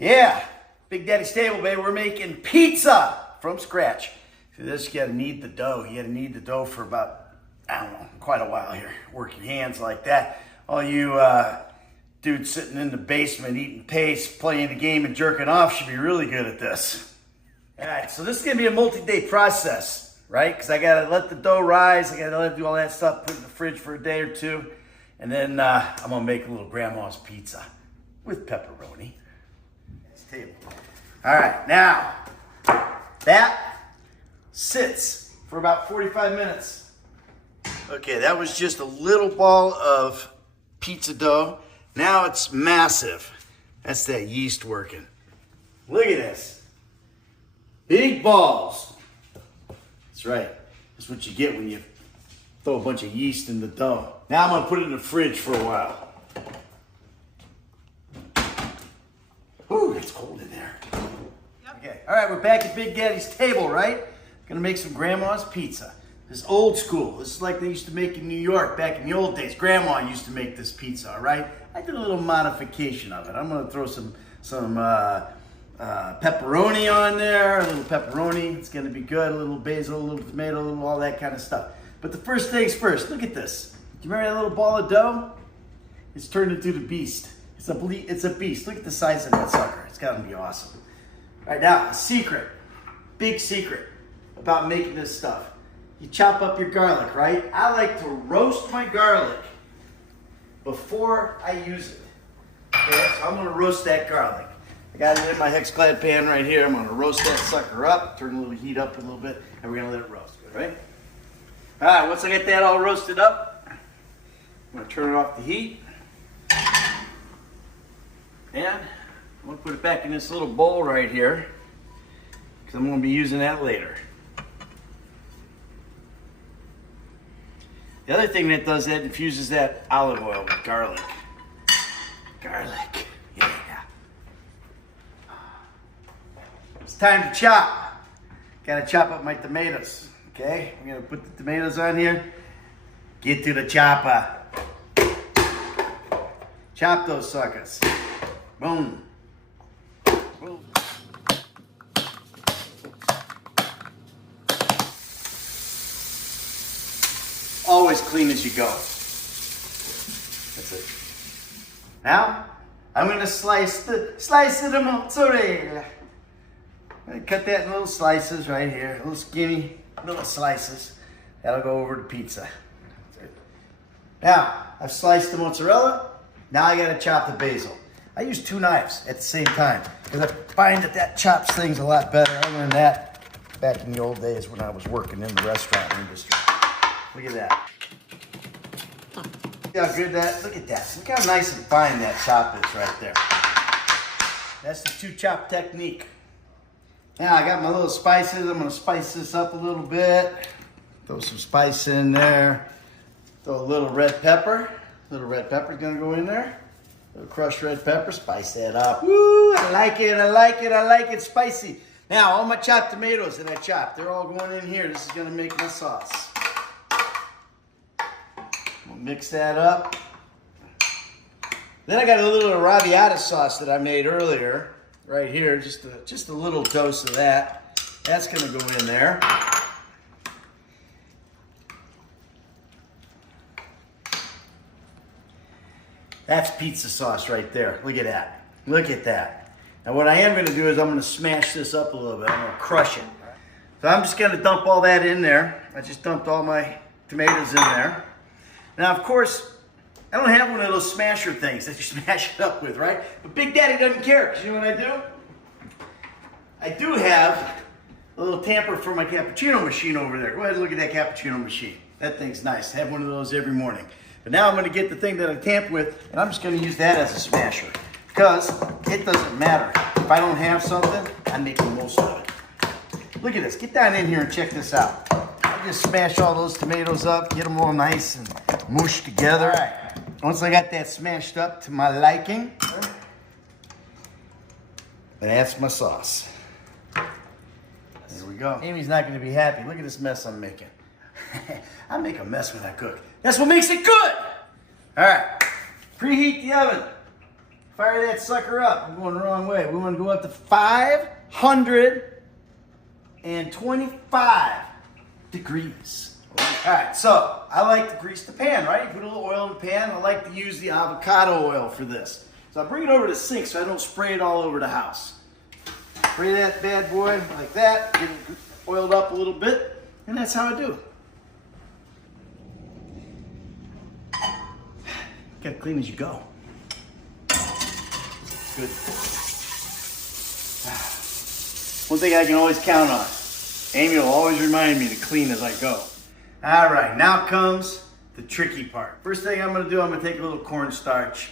Yeah, Big Daddy's Table, baby. We're making pizza from scratch. See this, you gotta knead the dough. You gotta knead the dough for about, I don't know, quite a while here. Work your hands like that. All you dudes sitting in the basement eating paste, playing the game and jerking off should be really good at this. All right, so this is gonna be a multi-day process, right? Because I gotta let the dough rise. I gotta let it do all that stuff, put it in the fridge for a day or two. And then I'm gonna make a little grandma's pizza with pepperoni. Table. All right, now that sits for about 45 minutes. Okay, that was just a little ball of pizza dough. Now it's massive. That's that yeast working. Look at this. Big balls. That's right. That's what you get when you throw a bunch of yeast in the dough. Now I'm gonna put it in the fridge for a while. Ooh, it's cold in there. Okay, all right, we're back at Big Daddy's Table, right? Gonna make some grandma's pizza. This is old school. This is like they used to make in New York back in the old days. Grandma used to make this pizza, all right? I did a little modification of it. I'm gonna throw some pepperoni on there, a little pepperoni. It's gonna be good. A little basil, a little tomato, a little all that kind of stuff. But the first things first, look at this. Do you remember that little ball of dough? It's turned into the beast. It's a beast. Look at the size of that sucker. It's gotta be awesome. All right, now, a secret, big secret about making this stuff. You chop up your garlic, right? I like to roast my garlic before I use it. Okay, so I'm gonna roast that garlic. I got it in my Hexclad pan right here. I'm gonna roast that sucker up, turn a little heat up a little bit, and we're gonna let it roast, all right? All right, once I get that all roasted up, I'm gonna turn it off the heat. And I'm going to put it back in this little bowl right here because I'm going to be using that later. The other thing that does that infuses that olive oil with garlic. Garlic, yeah. It's time to chop. Got to chop up my tomatoes, okay? I'm going to put the tomatoes on here. Get to the chopper. Chop those suckers. Boom. Boom. Always clean as you go. That's it. Now, I'm going to slice the mozzarella. I'm going to cut that in little slices right here. Little skinny little slices. That'll go over to pizza. That's it. Now, I've sliced the mozzarella. Now I got to chop the basil. I use 2 knives at the same time because I find that chops things a lot better. I learned that back in the old days when I was working in the restaurant industry. Look at that. See how good that, look at that. Look how nice and fine that chop is right there. That's the 2-chop technique. Now I got my little spices. I'm gonna spice this up a little bit. Throw some spice in there. Throw a little red pepper. Little red pepper's gonna go in there. Little crushed red pepper, spice that up. Woo, I like it, I like it, I like it spicy. Now, all my chopped tomatoes that I chopped, they're all going in here. This is gonna make my sauce. We'll mix that up. Then I got a little arrabbiata sauce that I made earlier, right here, just a little dose of that. That's gonna go in there. That's pizza sauce right there. Look at that. Look at that. Now what I am going to do is I'm going to smash this up a little bit. I'm going to crush it. So I'm just going to dump all that in there. I just dumped all my tomatoes in there. Now of course, I don't have one of those smasher things that you smash it up with, right? But Big Daddy doesn't care, because you know what I do? I do have a little tamper for my cappuccino machine over there. Go ahead and look at that cappuccino machine. That thing's nice. I have one of those every morning. But now I'm going to get the thing that I tamp with, and I'm just going to use that as a smasher. Because it doesn't matter. If I don't have something, I make the most of it. Look at this. Get down in here and check this out. I just smash all those tomatoes up, get them all nice and mushed together. All right. Once I got that smashed up to my liking, that's my sauce. There we go. Amy's not going to be happy. Look at this mess I'm making. I make a mess when I cook. That's what makes it good. All right, preheat the oven Fire that sucker up. I'm going the wrong way. We want to go up to 525 degrees. All right, so I like to grease the pan, right? You put a little oil in the pan. I like to use the avocado oil for this. So I bring it over to the sink so I don't spray it all over the house. Spray that bad boy like that, get it oiled up a little bit, and that's how I do it. Gotta clean as you go. Good. One thing I can always count on. Amy will always remind me to clean as I go. All right, now comes the tricky part. First thing I'm gonna do, I'm gonna take a little cornstarch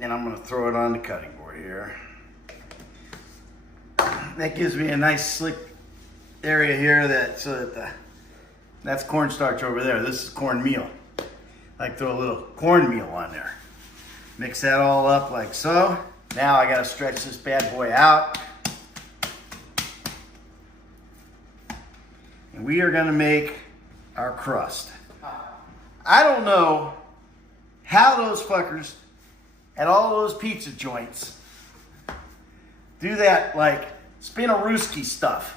and I'm gonna throw it on the cutting board here. That gives me a nice slick area here that's cornstarch over there. This is cornmeal. I like to throw a little cornmeal on there. Mix that all up like so. Now I gotta stretch this bad boy out. And we are gonna make our crust. I don't know how those fuckers at all those pizza joints do that like spinaruski stuff.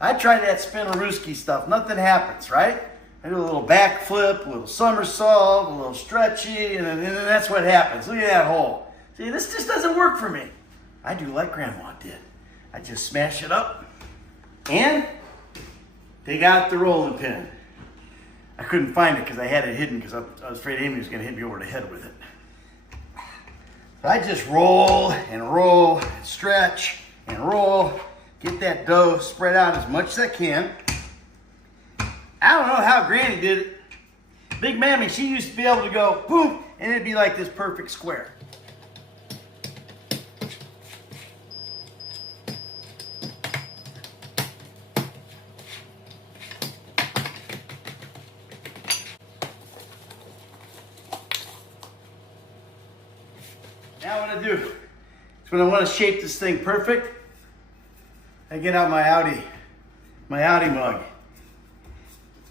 I tried that spinaruski stuff, nothing happens, right? I do a little backflip, a little somersault, a little stretchy, and then that's what happens. Look at that hole. See, this just doesn't work for me. I do like Grandma did. I just smash it up and take out the rolling pin. I couldn't find it because I had it hidden because I was afraid Amy was going to hit me over the head with it. So I just roll and roll, stretch and roll, get that dough spread out as much as I can. I don't know how Granny did it. Big Mammy, she used to be able to go boom, and it'd be like this perfect square. Now what I do is when I want to shape this thing perfect, I get out my Audi mug.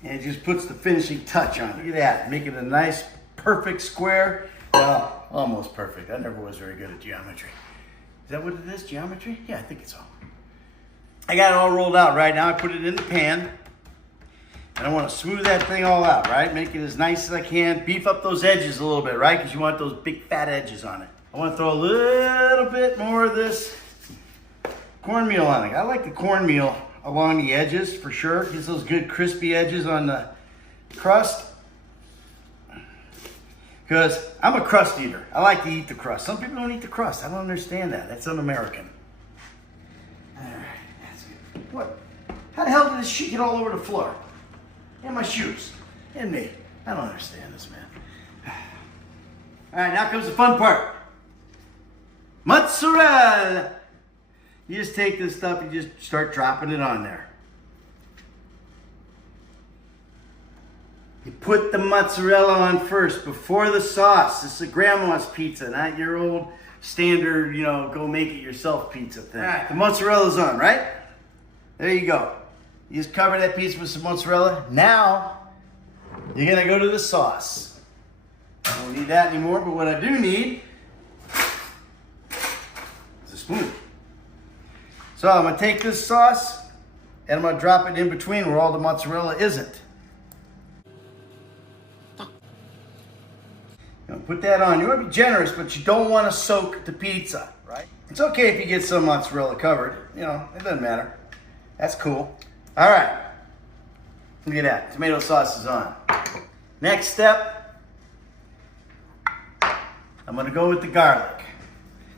And it just puts the finishing touch on it. Look at that, make it a nice, perfect square. Well, almost perfect. I never was very good at geometry. Is that what it is, geometry? Yeah, I think it's all. I got it all rolled out right now. I put it in the pan. And I want to smooth that thing all out, right? Make it as nice as I can. Beef up those edges a little bit, right? Because you want those big fat edges on it. I want to throw a little bit more of this cornmeal on it. I like the cornmeal along the edges for sure. Gives those good crispy edges on the crust. Because I'm a crust eater. I like to eat the crust. Some people don't eat the crust. I don't understand that. That's un-American. All right, that's good. What? How the hell did this shit get all over the floor? And my shoes. And me. I don't understand this, man. All right, now comes the fun part. Mozzarella. You just take this stuff and just start dropping it on there. You put the mozzarella on first before the sauce. This is a grandma's pizza, not your old standard, go make it yourself pizza thing. All right, the mozzarella's on, right? There you go. You just cover that pizza with some mozzarella. Now, you're gonna go to the sauce. I don't need that anymore, but what I do need is a spoon. So I'm gonna take this sauce and I'm gonna drop it in between where all the mozzarella isn't. Put that on. You want to be generous, but you don't want to soak the pizza, right? It's okay if you get some mozzarella covered. It doesn't matter. That's cool. All right. Look at that. Tomato sauce is on. Next step, I'm going to go with the garlic.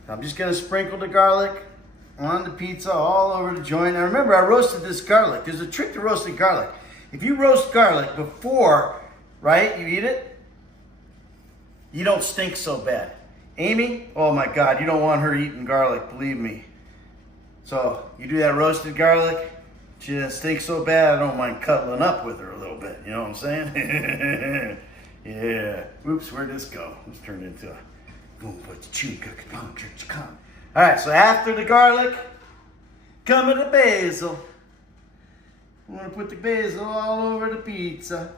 I'm just going to sprinkle the garlic on the pizza all over the joint. Now remember, I roasted this garlic. There's a trick to roasting garlic. If you roast garlic before, right, you eat it, you don't stink so bad. Amy, oh my God, you don't want her eating garlic, believe me. So you do that roasted garlic, she doesn't stink so bad, I don't mind cuddling up with her a little bit, you know what I'm saying? Yeah. Oops, where'd this go? This turned into a all right, so after the garlic, come with the basil. I'm gonna put the basil all over the pizza.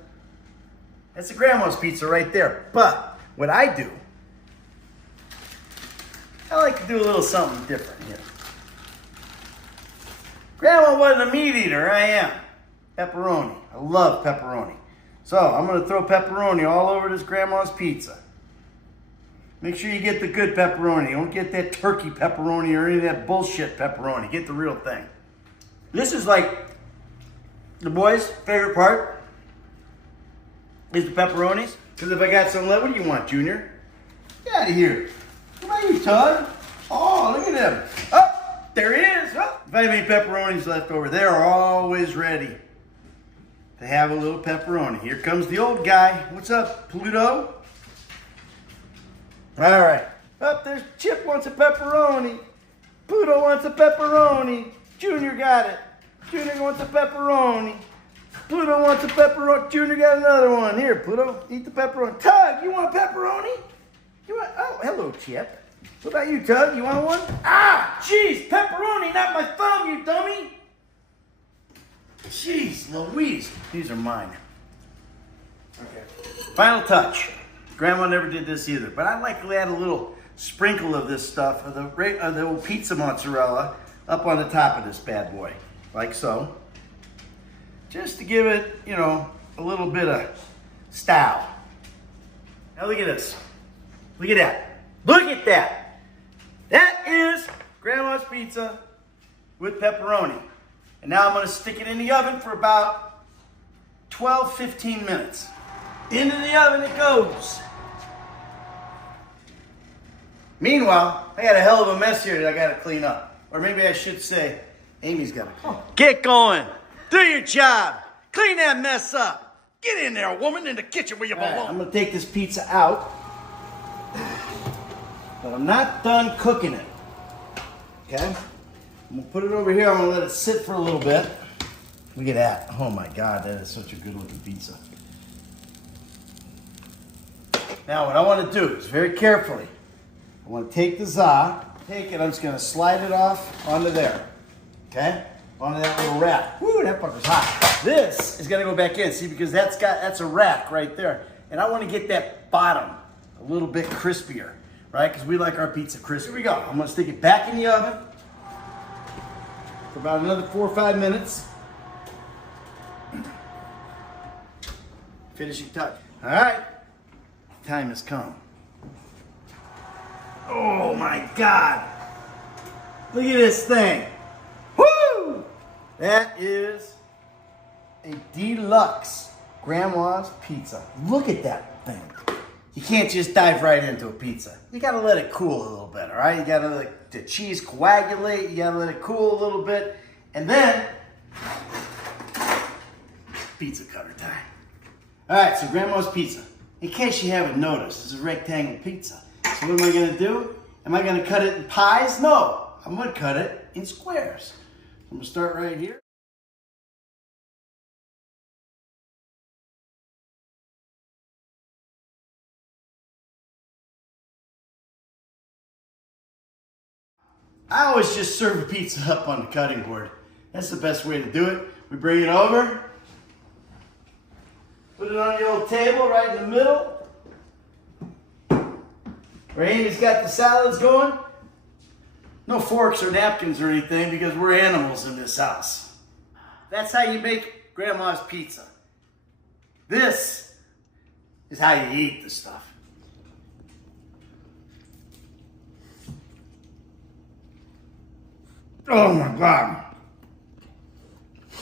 That's a grandma's pizza right there. But what I do I like to do a little something different here. Grandma wasn't a meat eater, I am. Pepperoni, I love pepperoni. So I'm gonna throw pepperoni all over this grandma's pizza. Make sure you get the good pepperoni. Don't get that turkey pepperoni or any of that bullshit pepperoni. Get the real thing. This is like the boys' favorite part is the pepperonis. Because if I got some left, what do you want, Junior? Get out of here. What about you, Todd? Oh, look at him. Oh, there he is. Oh, if I have any pepperonis left over, they're always ready to have a little pepperoni. Here comes the old guy. What's up, Pluto? All right. Up there's Chip wants a pepperoni. Pluto wants a pepperoni. Junior got it. Junior wants a pepperoni. Pluto wants a pepperoni. Junior got another one. Here, Pluto, eat the pepperoni. Tug, you want a pepperoni? You want? Oh, hello, Chip. What about you, Tug? You want one? Ah, jeez, pepperoni, not my thumb, you dummy. Jeez, Louise. These are mine. Okay. Final touch. Grandma never did this either, but I like to add a little sprinkle of this stuff, of the old pizza mozzarella, up on the top of this bad boy, like so. Just to give it, you know, a little bit of style. Now look at this. Look at that. Look at that. That is Grandma's pizza with pepperoni. And now I'm going to stick it in the oven for about 12, 15 minutes. Into the oven it goes. Meanwhile, I got a hell of a mess here that I got to clean up. Or maybe I should say, Amy's got to clean up. Get going. Do your job. Clean that mess up. Get in there, woman, in the kitchen where you belong. Right, I'm going to take this pizza out. But I'm not done cooking it. Okay? I'm going to put it over here. I'm going to let it sit for a little bit. Look at that. Oh my God, that is such a good looking pizza. Now what I want to do is very carefully, I want to take the za, take it, I'm just going to slide it off onto there. Okay? Onto that little rack. Woo, that fucker's hot. This is going to go back in, see, because that's a rack right there. And I want to get that bottom a little bit crispier, right? Because we like our pizza crispy. Here we go. I'm going to stick it back in the oven for about another 4 or 5 minutes. Finishing touch. All right. Time has come. Oh my God. Look at this thing. Woo! That is a deluxe Grandma's pizza. Look at that thing. You can't just dive right into a pizza. You gotta let it cool a little bit, all right? You gotta let the cheese coagulate. You gotta let it cool a little bit. And then, pizza cutter time. All right, so Grandma's pizza. In case you haven't noticed, it's a rectangle pizza. So what am I gonna do? Am I gonna cut it in pies? No, I'm gonna cut it in squares. I'm gonna start right here. I always just serve a pizza up on the cutting board. That's the best way to do it. We bring it over, put it on the old table right in the middle. Where Amy's got the salads going. No forks or napkins or anything because we're animals in this house. That's how you make Grandma's pizza. This is how you eat the stuff. Oh my God.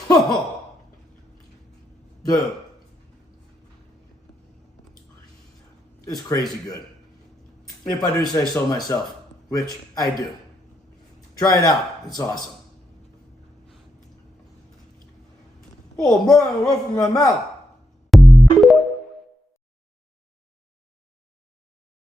Oh, dude. It's crazy good. If I do say so myself, which I do. Try it out. It's awesome. Oh, man, it went from my mouth.